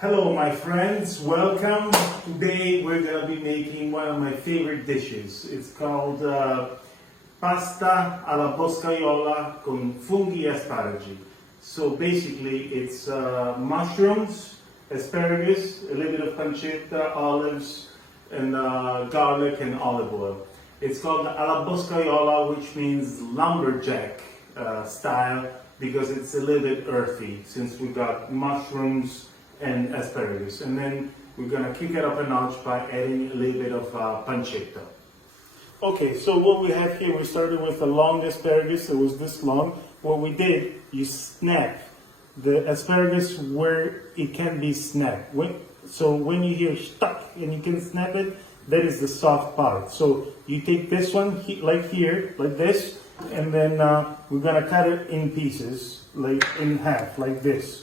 Hello my friends, welcome. Today we're gonna be making one of my favorite dishes. It's called Pasta Alla Boscaiola con funghi e asparagi. So basically it's mushrooms, asparagus, a little bit of pancetta, olives, and garlic and olive oil. It's called Alla Boscaiola, which means lumberjack style, because it's a little bit earthy since we got mushrooms and asparagus. And then we're gonna kick it up a notch by adding a little bit of pancetta. Okay, so what we have here, we started with a long asparagus. It was this long. What we did, you snap the asparagus where it can be snapped. So when you hear stuck and you can snap it, that is the soft part. So you take this one, like here, like this, and then we're gonna cut it in pieces, like in half, like this.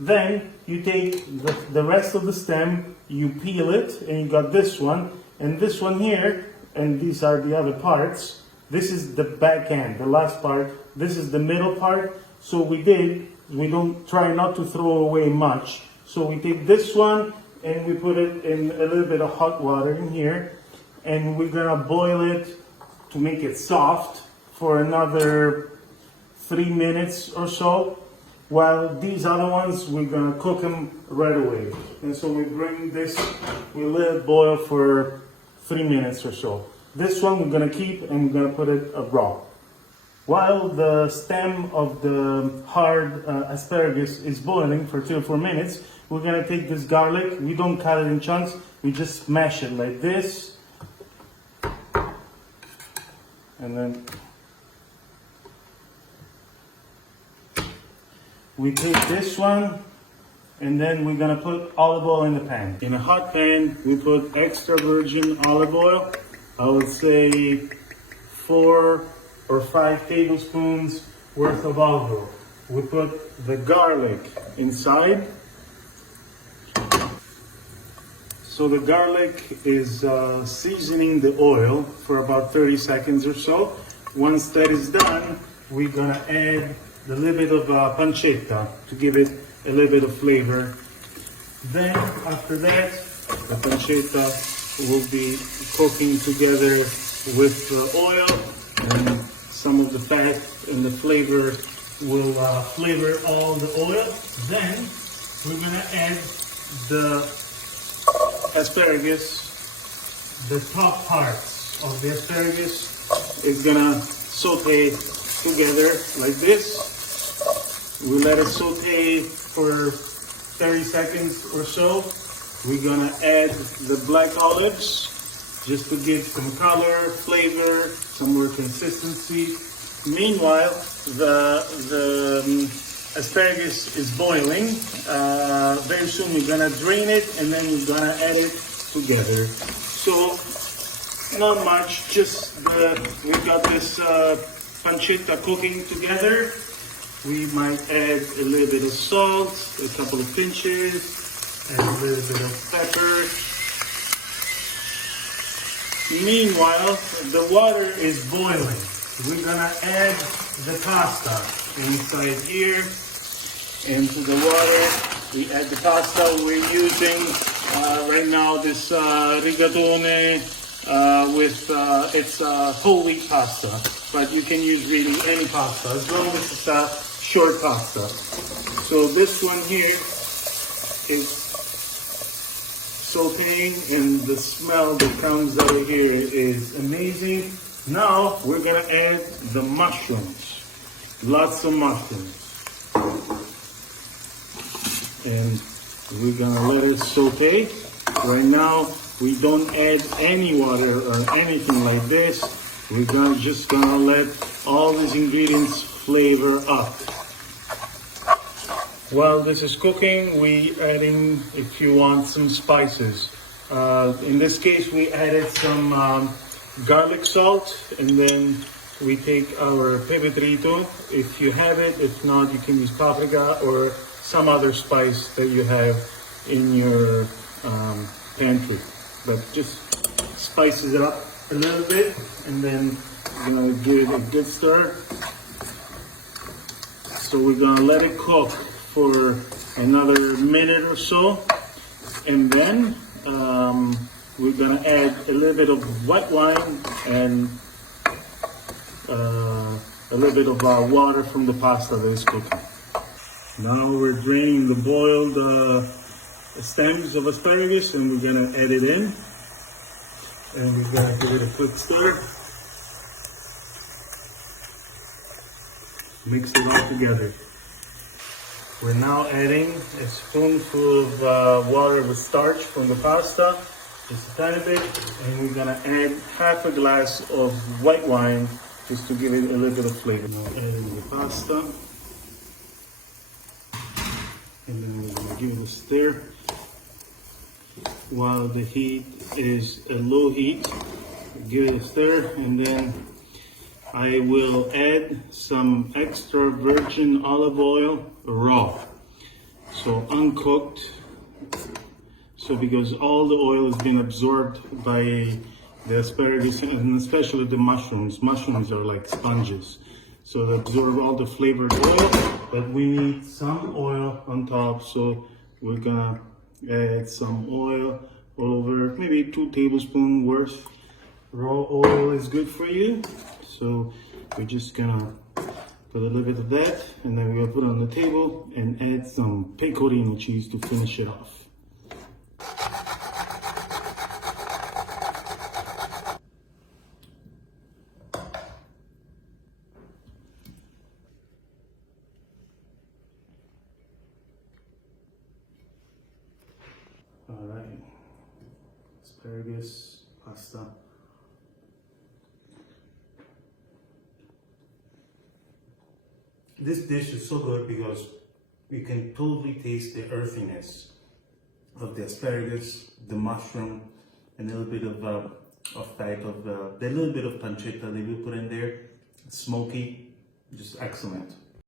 Then you take the rest of the stem, you peel it, and you got this one, and this one here, and these are the other parts. This is the back end, the last part. This is the middle part. So we don't try not to throw away much. So we take this one, and we put it in a little bit of hot water in here, and we're gonna boil it to make it soft for another 3 minutes or so. While these other ones, we're gonna cook them right away. And so we bring this, we let it boil for 3 minutes or so. This one we're gonna keep and we're gonna put it raw. While the stem of the hard asparagus is boiling for 3 or 4 minutes, we're gonna take this garlic. We don't cut it in chunks, we just smash it like this. And then we take this one, and then we're gonna put olive oil in the pan. In a hot pan, we put extra virgin olive oil. I would say 4 or 5 tablespoons worth of olive oil. We put the garlic inside. So the garlic is seasoning the oil for about 30 seconds or so. Once that is done, we're gonna add a little bit of pancetta to give it a little bit of flavor. Then after that, the pancetta will be cooking together with the oil, and some of the fat and the flavor will flavor all the oil. Then we're gonna add the asparagus. The top parts of the asparagus is gonna saute together like this. We let it saute for 30 seconds or so. We're gonna add the black olives just to give some color, flavor, some more consistency. Meanwhile, the asparagus is boiling. Very soon we're gonna drain it and then we're gonna add it together. So not much, just we got this pancetta cooking together. We might add a little bit of salt, a couple of pinches, and a little bit of pepper. Meanwhile, the water is boiling. We're gonna add the pasta inside here. Into the water, we add the pasta. We're using right now this rigatone with it's whole wheat pasta, but you can use really any pasta as long as it's short pasta. So this one here is sauteing, and the smell that comes out of here is amazing. Now we're gonna add the mushrooms, lots of mushrooms, and we're gonna let it saute. Right now we don't add any water or anything like this. We're just gonna let all these ingredients flavor up. While this is cooking, we adding, if you want, some spices. In this case, we added some garlic salt, and then we take our pepe trito, if you have it. If not, you can use paprika or some other spice that you have in your pantry. But just spices it up a little bit, and then we're gonna give it a good stir. So we're gonna let it cook for another minute or so, and then we're gonna add a little bit of white wine and a little bit of water from the pasta that is cooking. Now we're draining the boiled stems of asparagus, and we're gonna add it in, and we're gonna give it a quick stir. Mix it all together. We're now adding a spoonful of water with starch from the pasta, just a tiny bit, and we're gonna add half a glass of white wine just to give it a little bit of flavor. Now adding the pasta, and then we're gonna give it a stir while the heat is a low heat. Give it a stir, and then I will add some extra virgin olive oil raw, so uncooked. So because all the oil has been absorbed by the asparagus and especially the mushrooms. Mushrooms are like sponges, so they absorb all the flavored oil. But we need some oil on top, so we're gonna add some oil all over, maybe 2 tablespoons worth. Raw oil is good for you, so we're just gonna put a little bit of that, and then we're gonna put it on the table and add some pecorino cheese to finish it off. All right, asparagus, pasta. This dish is so good because you can totally taste the earthiness of the asparagus, the mushroom, and a little bit of the little bit of pancetta that we put in there. It's smoky, just excellent.